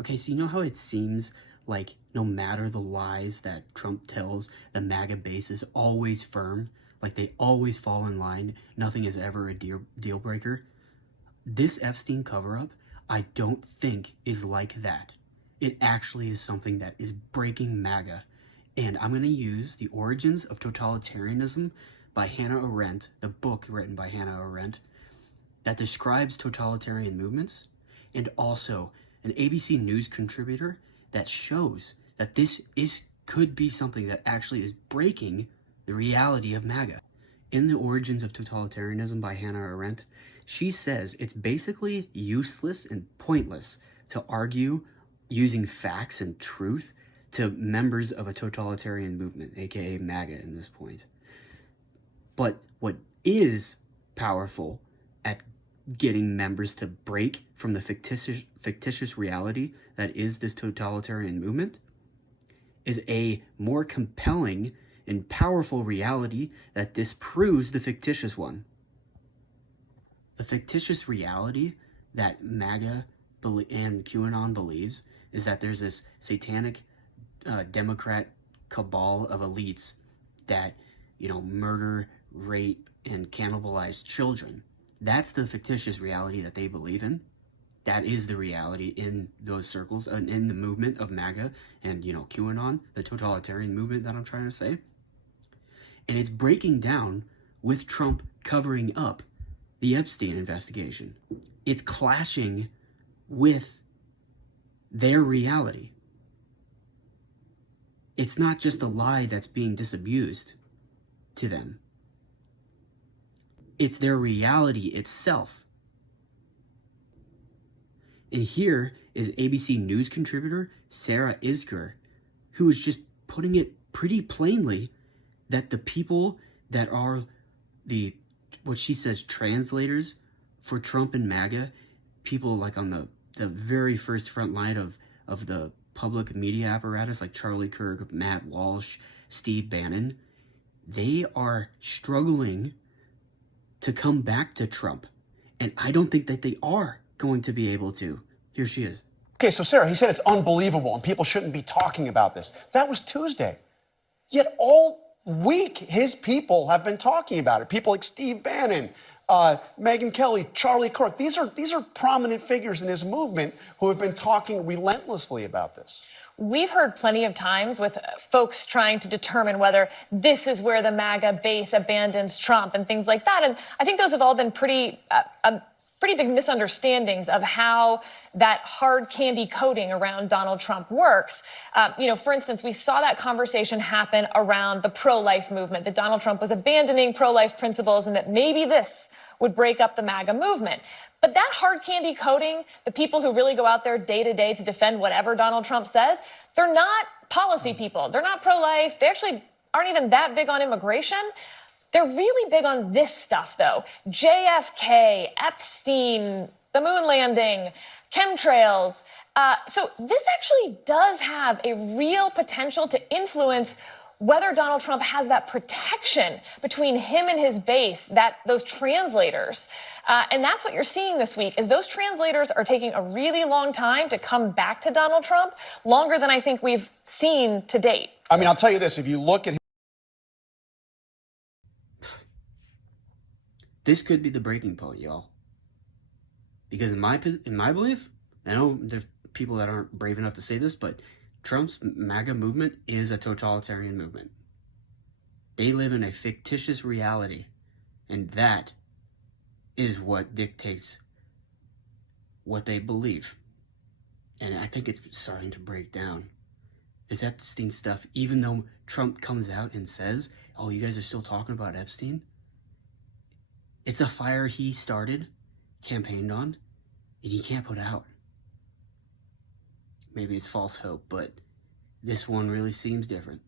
Okay, so you know how it seems like no matter the lies that Trump tells, the MAGA base is always firm, like they always fall in line, nothing is ever a deal breaker? This Epstein cover-up, I don't think is like that. It actually is something that is breaking MAGA. And I'm going to use The Origins of Totalitarianism by Hannah Arendt, the book written by Hannah Arendt, that describes totalitarian movements, and also an ABC News contributor that shows that this could be something that actually is breaking the reality of MAGA. In The Origins of Totalitarianism by Hannah Arendt, she says it's basically useless and pointless to argue using facts and truth to members of a totalitarian movement, aka MAGA in this point. But what is powerful at getting members to break from the fictitious reality that is this totalitarian movement is a more compelling and powerful reality that disproves the fictitious one. The fictitious reality that MAGA and QAnon believes is that there's this satanic Democrat cabal of elites that, murder, rape, and cannibalize children. That's the fictitious reality that they believe in. That is the reality in those circles, and in the movement of MAGA and, QAnon, the totalitarian movement that I'm trying to say. And it's breaking down with Trump covering up the Epstein investigation. It's clashing with their reality. It's not just a lie that's being disabused to them. It's their reality itself. And here is ABC News contributor Sarah Isgur, who is just putting it pretty plainly that the people that are what she says, translators for Trump and MAGA, people like on the very first front line of the public media apparatus, like Charlie Kirk, Matt Walsh, Steve Bannon, they are struggling to come back to Trump. And I don't think that they are going to be able to. Here she is. Okay, so Sarah, he said it's unbelievable and people shouldn't be talking about this. That was Tuesday. Yet all week, his people have been talking about it. People like Steve Bannon, Megyn Kelly, Charlie Kirk. These are prominent figures in his movement who have been talking relentlessly about this. We've heard plenty of times with folks trying to determine whether this is where the MAGA base abandons Trump and things like that. And I think those have all been pretty big misunderstandings of how that hard candy coating around Donald Trump works. For instance, we saw that conversation happen around the pro-life movement, that Donald Trump was abandoning pro-life principles and that maybe this would break up the MAGA movement. But that hard candy coating, the people who really go out there day to day to defend whatever Donald Trump says, they're not policy people. They're not pro-life. They actually aren't even that big on immigration. They're really big on this stuff, though. JFK, Epstein, the moon landing, chemtrails. So this actually does have a real potential to influence whether Donald Trump has that protection between him and his base, those translators. And that's what you're seeing this week, is those translators are taking a really long time to come back to Donald Trump, longer than I think we've seen to date. I mean, I'll tell you this, if you look at This could be the breaking point, y'all. Because in my belief, I know there's people that aren't brave enough to say this, but Trump's MAGA movement is a totalitarian movement. They live in a fictitious reality, and that is what dictates what they believe. And I think it's starting to break down. This Epstein stuff, even though Trump comes out and says, oh, you guys are still talking about Epstein? It's a fire he started, campaigned on, and he can't put out. Maybe it's false hope, but this one really seems different.